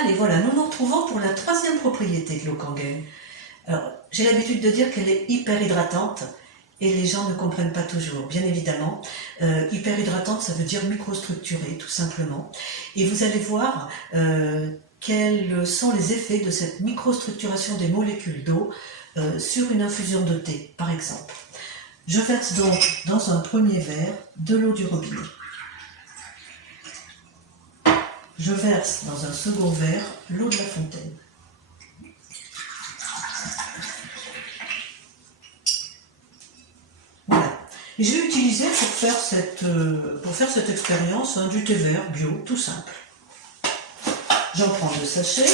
Allez, voilà, nous nous retrouvons pour la troisième propriété de l'eau Kangen. Alors, j'ai l'habitude de dire qu'elle est hyper hydratante et les gens ne comprennent pas toujours, bien évidemment. Hyper hydratante, ça veut dire microstructurée, tout simplement. Et vous allez voir quels sont les effets de cette microstructuration des molécules d'eau sur une infusion de thé, par exemple. Je verse donc dans un premier verre de l'eau du robinet. Je verse dans un second verre l'eau de la fontaine. Voilà. Et j'ai utilisé pour faire cette expérience du thé vert bio, tout simple. J'en prends 2 sachets.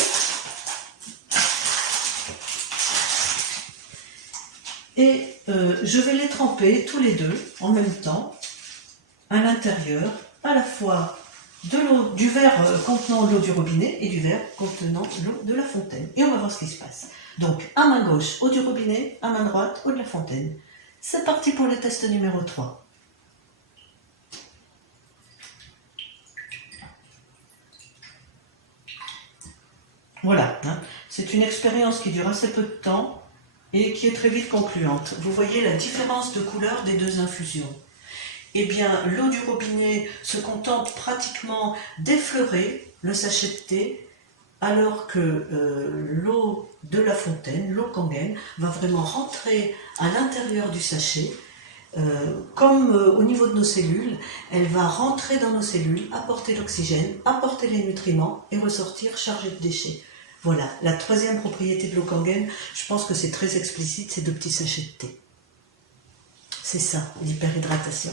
Et je vais les tremper tous les deux en même temps à l'intérieur, à la fois du verre contenant l'eau du robinet et du verre contenant l'eau de la fontaine. Et on va voir ce qui se passe. Donc, à main gauche, eau du robinet, à main droite, eau de la fontaine. C'est parti pour le test numéro 3. Voilà, hein. C'est une expérience qui dure assez peu de temps et qui est très vite concluante. Vous voyez la différence de couleur des deux infusions. Eh bien, l'eau du robinet se contente pratiquement d'effleurer le sachet de thé, alors que l'eau de la fontaine, l'eau Kangen, va vraiment rentrer à l'intérieur du sachet. Comme au niveau de nos cellules, elle va rentrer dans nos cellules, apporter l'oxygène, apporter les nutriments et ressortir chargée de déchets. Voilà, la troisième propriété de l'eau Kangen, je pense que c'est très explicite, ces 2 petits sachets de thé. C'est ça, l'hyperhydratation.